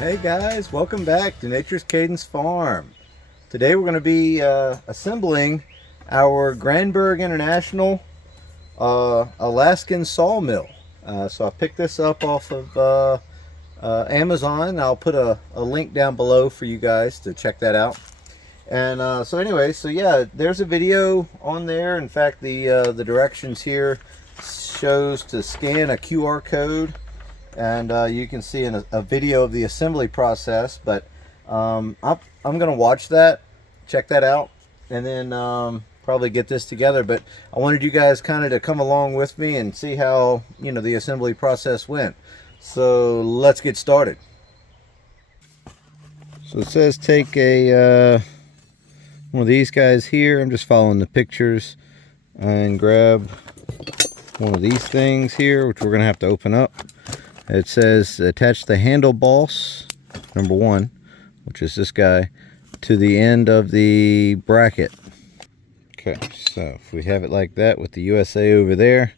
Hey guys, welcome back to Nature's Cadence Farm. Today we're going to be assembling our Granberg International Alaskan sawmill. So I picked this up off of Amazon. I'll put a link down below for you guys to check that out. And so anyway, so yeah, there's a video on there. In fact, the directions here shows to scan a QR code, and you can see a video of the assembly process. But I'm gonna watch that, check that out, and then probably get this together. But I wanted you guys kind of to come along with me and see how the assembly process went. So let's get started. So it says take a one of these guys here. I'm just following the pictures, and grab one of these things here, which we're gonna have to open up. It says attach the handle boss number 1, which is this guy, to the end of the bracket. Okay, so if we have it like that with the USA over there,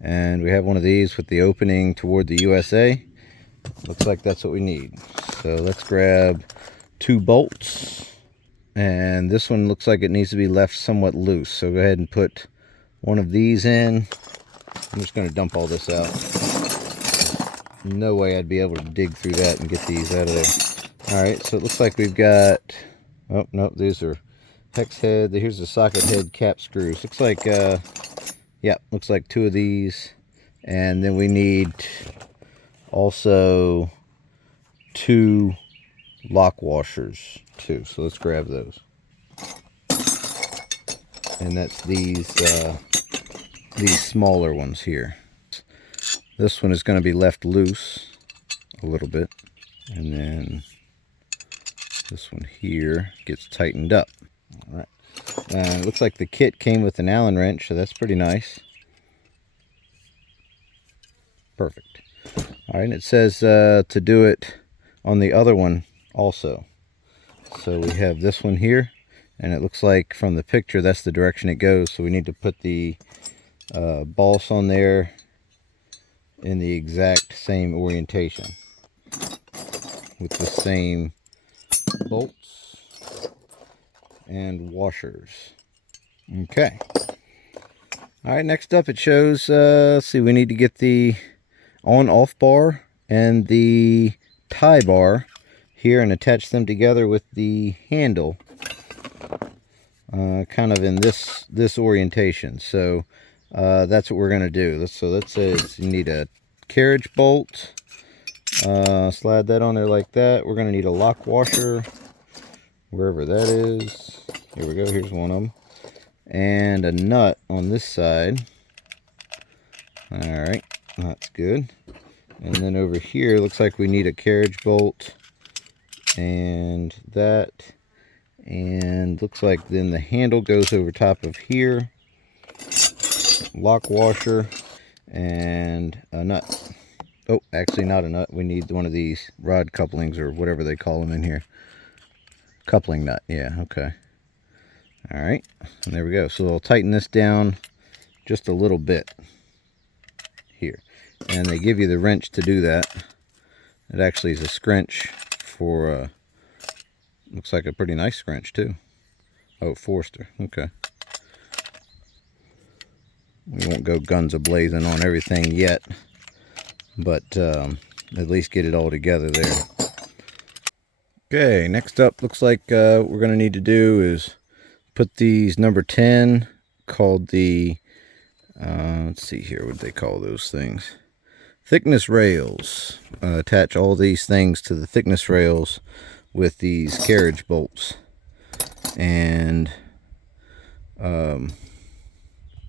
and we have one of these with the opening toward the USA, looks like that's what we need. So let's grab 2 bolts, and this one looks like it needs to be left somewhat loose, so go ahead and put one of these in. I'm just going to dump all this out. No way I'd be able to dig through that and get these out of there. Alright, so it looks like we've got, oh no, these are hex head. Here's the socket head cap screws. Looks like yeah, looks like 2 of these, and then we need also 2 lock washers too, so let's grab those. And that's these smaller ones here. This one is going to be left loose a little bit, and then this one here gets tightened up. All right. It looks like the kit came with an Allen wrench, so that's pretty nice. Perfect. All right, and it says to do it on the other one also. So we have this one here, and it looks like from the picture that's the direction it goes. So we need to put the boss on there in the exact same orientation with the same bolts and washers. Okay. All right, next up it shows, let's see, we need to get the on-off bar and the tie bar here and attach them together with the handle, kind of in this orientation. So that's what we're going to do. So that says you need a carriage bolt. Slide that on there like that. We're going to need a lock washer, wherever that is. Here we go. Here's one of them. And a nut on this side. Alright, that's good. And then over here, looks like we need a carriage bolt. And that. And looks like then the handle goes over top of here. Lock washer and a nut. Oh, actually not a nut. We need one of these rod couplings or whatever they call them in here. Coupling nut. Yeah, okay. All right, and there we go. So I'll tighten this down just a little bit here. And they give you the wrench to do that. It actually is a scrunch for, looks like a pretty nice scrunch too. Oh, Forster. Okay. We won't go guns a-blazing on everything yet, but at least get it all together there. Okay, next up, looks like what we're going to need to do is put these number 10, called the, let's see here, what do they call those things? Thickness rails. Attach all these things to the thickness rails with these carriage bolts. And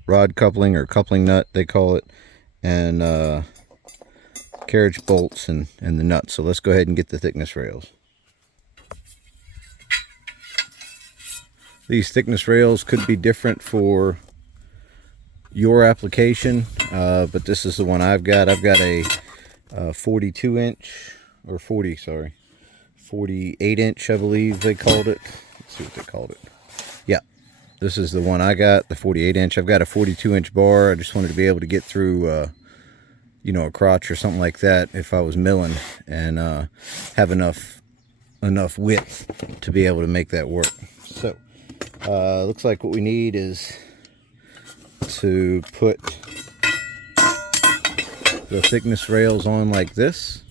rod coupling or coupling nut they call it, and carriage bolts and the nut. So let's go ahead and get the thickness rails. These thickness rails could be different for your application, but this is the one I've got. I've got a 42 inch or 48 inch, I believe they called it. Let's see what they called it. Yeah, this is the one I got, the 48 inch. I've got a 42 inch bar. I just wanted to be able to get through you know, a crotch or something like that if I was milling, and have enough width to be able to make that work. So looks like what we need is to put the thickness rails on like this.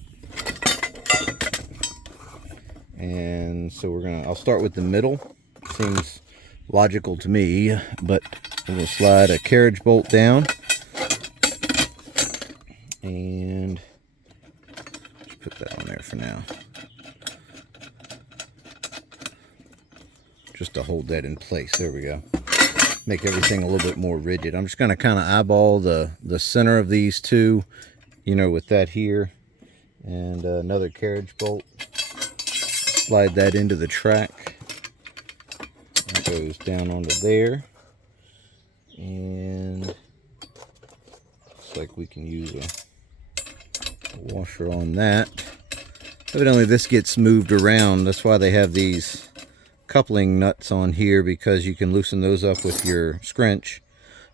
And so I'll start with the middle. Seems logical to me, but we'll slide a carriage bolt down and just put that on there for now, just to hold that in place. There we go. Make everything a little bit more rigid. I'm just going to kind of eyeball the center of these two, you know, with that here, and another carriage bolt. Slide that into the track. That goes down onto there, and looks like we can use a washer on that. Evidently this gets moved around. That's why they have these coupling nuts on here, because you can loosen those up with your scrunch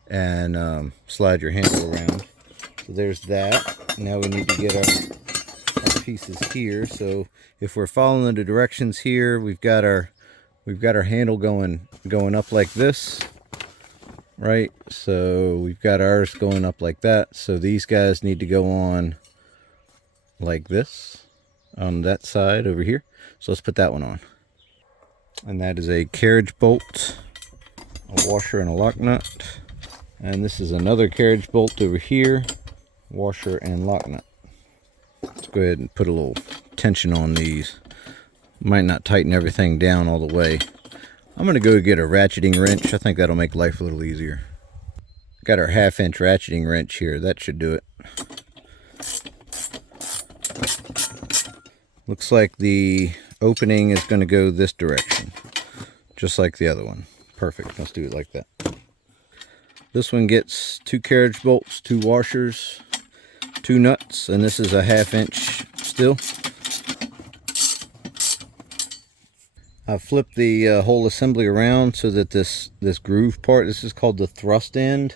and slide your handle around. So there's that. Now we need to get our pieces here. So if we're following the directions here, we've got our handle going up like this, right? So we've got ours going up like that. So these guys need to go on like this on that side over here. So let's put that one on. And that is a carriage bolt, a washer, and a lock nut. And this is another carriage bolt over here, washer and lock nut. Let's go ahead and put a little tension on these. Might not tighten everything down all the way. I'm going to go get a ratcheting wrench. I think that'll make life a little easier. Got our 1/2-inch ratcheting wrench here. That should do it. Looks like the opening is going to go this direction, just like the other one. Perfect. Let's do it like that. This one gets 2 carriage bolts, 2 washers, 2 nuts, and this is a 1/2-inch still. I flipped the whole assembly around so that this groove part, this is called the thrust end,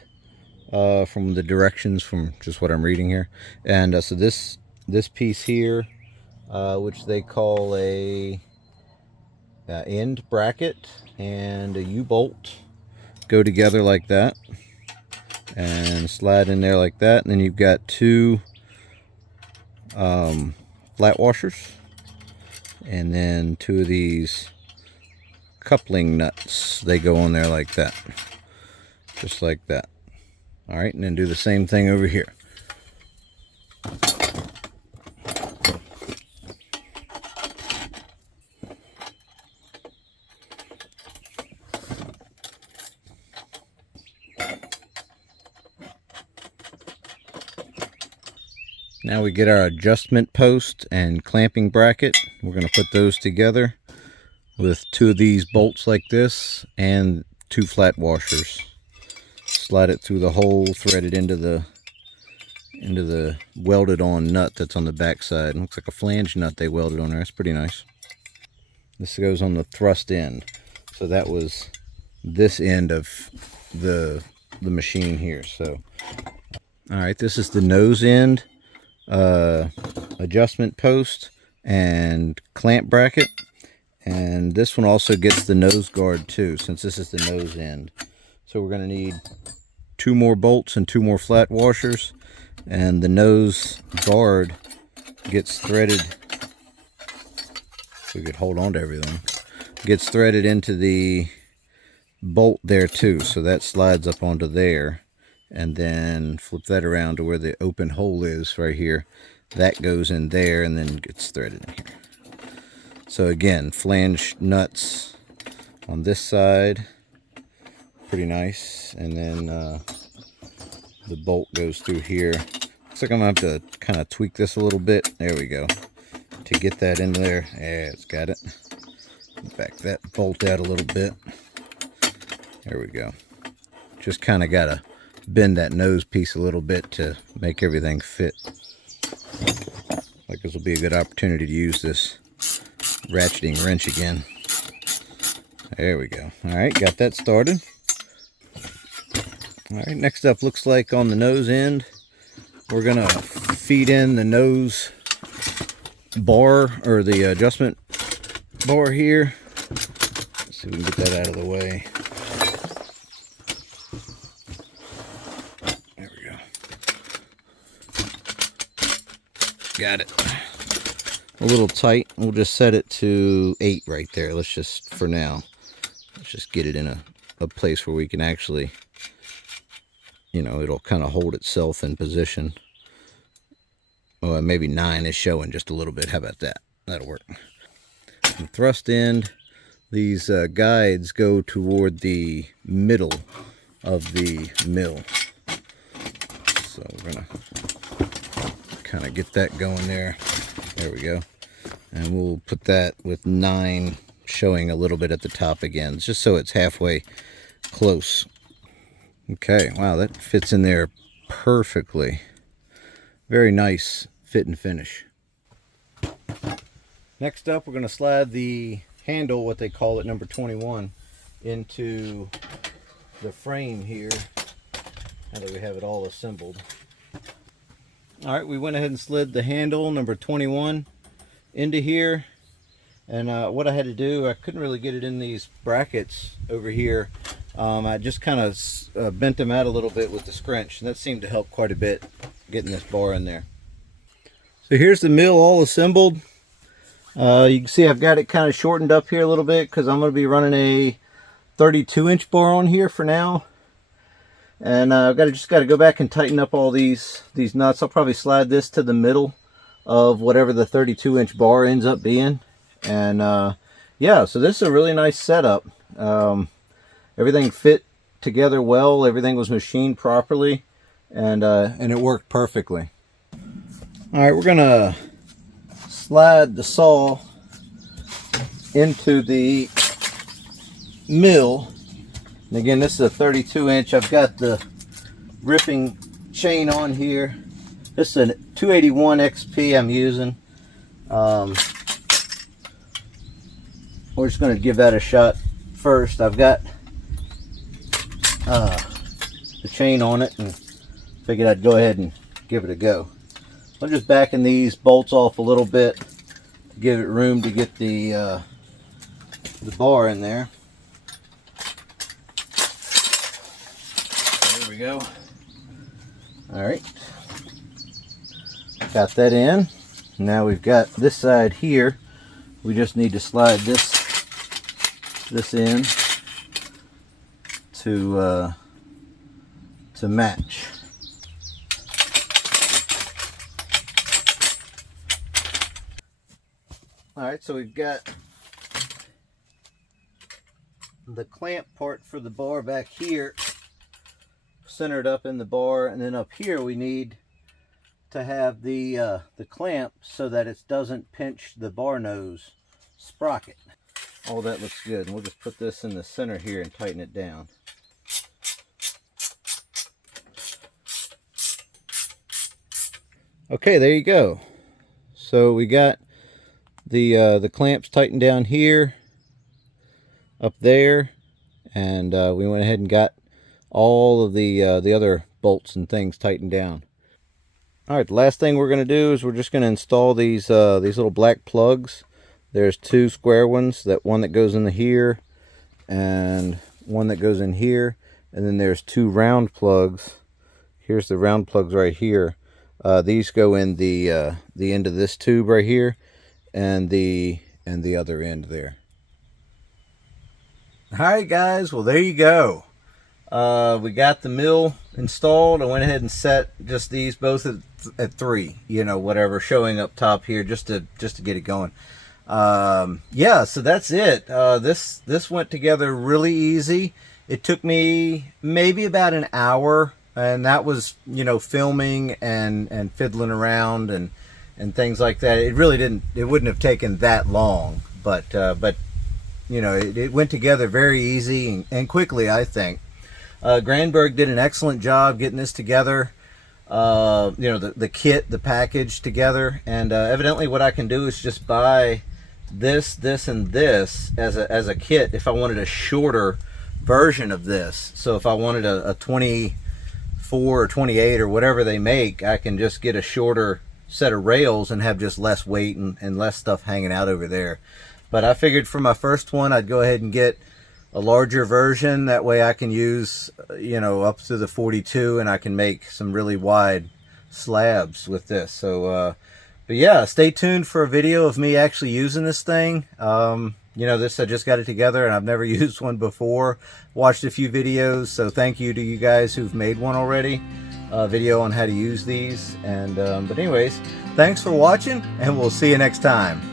from the directions from just what I'm reading here. And so this piece here, which they call a end bracket and a U-bolt, go together like that and slide in there like that. And then you've got 2 flat washers, and then 2 of these coupling nuts. They go on there like that, just like that. All right, and then do the same thing over here. Now we get our adjustment post and clamping bracket. We're going to put those together with 2 of these bolts like this and 2 flat washers. Slide it through the hole, thread it into the welded on nut that's on the back side. It looks like a flange nut they welded on there. It's pretty nice. This goes on the thrust end. So that was this end of the machine here. So all right, this is the nose end. Adjustment post and clamp bracket, and this one also gets the nose guard too, since this is the nose end. So we're going to need 2 more bolts and 2 more flat washers, and the nose guard gets threaded, so we could hold on to everything, gets threaded into the bolt there too, so that slides up onto there. And then flip that around to where the open hole is right here. That goes in there and then gets threaded in here. So again, flange nuts on this side. Pretty nice. And then the bolt goes through here. Looks like I'm going to have to kind of tweak this a little bit. There we go. To get that in there. Yeah, it's got it. Back that bolt out a little bit. There we go. Just kind of got to bend that nose piece a little bit to make everything fit. Like this will be a good opportunity to use this ratcheting wrench again. There we go. All right, got that started. All right, next up, looks like on the nose end, we're gonna feed in the nose bar, or the adjustment bar here. Let's see if we can get that out of the way. There we go. Got it. A little tight. We'll just set it to 8 right there. Let's just, for now, let's just get it in a place where we can actually, you know, it'll kind of hold itself in position. Well, maybe 9 is showing just a little bit. How about that? That'll work. And thrust end, these guides go toward the middle of the mill. So we're gonna kind of get that going there. There we go. And we'll put that with 9 showing a little bit at the top again, just so it's halfway close. Okay, wow, that fits in there perfectly. Very nice fit and finish. Next up, we're going to slide the handle, what they call it, number 21, into the frame here, now that we have it all assembled. All right, we went ahead and slid the handle, number 21, into here. And what I had to do, I couldn't really get it in these brackets over here. I just kind of bent them out a little bit with the scrunch, and that seemed to help quite a bit getting this bar in there. So here's the mill all assembled. You can see I've got it kind of shortened up here a little bit because I'm going to be running a 32-inch bar on here for now. And I've just got to go back and tighten up all these nuts. I'll probably slide this to the middle of whatever the 32-inch bar ends up being. And yeah, so this is a really nice setup. Everything fit together well. Everything was machined properly, and it worked perfectly. All right, we're gonna slide the saw into the mill. And again, this is a 32-inch. I've got the ripping chain on here. This is a 281 XP I'm using. We're just going to give that a shot first. I've got the chain on it and figured I'd go ahead and give it a go. I'm just backing these bolts off a little bit to give it room to get the bar in there. There we go. All right, got that in. Now we've got this side here. We just need to slide this in to match. All right, so we've got the clamp part for the bar back here centered up in the bar, and then up here we need to have the clamp so that it doesn't pinch the bar nose sprocket. All that looks good, and we'll just put this in the center here and tighten it down. Okay, there you go. So we got the clamps tightened down here, up there, and we went ahead and got all of the other bolts and things tightened down. All right, the last thing we're going to do is we're just going to install these little black plugs. There's 2 square ones, one that goes in here and one that goes in here, and then there's 2 round plugs. Here's the round plugs right here. These go in the end of this tube right here, and the other end there. All right, guys. Well, there you go. We got the mill installed. I went ahead and set just these both at 3. You know, whatever, showing up top here just to get it going. Yeah, so that's it. This went together really easy. It took me maybe about an hour, and that was, you know, filming and fiddling around and things like that. It really wouldn't have taken that long, but you know, it went together very easy and quickly, I think. Granberg did an excellent job getting this together. You know, the kit, the package together, and evidently what I can do is just buy this, and this as a kit if I wanted a shorter version of this. So if I wanted a 24 24 or 28 or whatever they make, I can just get a shorter set of rails and have just less weight and less stuff hanging out over there. But I figured for my first one, I'd go ahead and get a larger version. That way I can use, you know, up to the 42, and I can make some really wide slabs with this. So, but yeah, stay tuned for a video of me actually using this thing. You know, I just got it together and I've never used one before. Watched a few videos, so thank you to you guys who've made one already. Video on how to use these. And but anyways, thanks for watching, and we'll see you next time.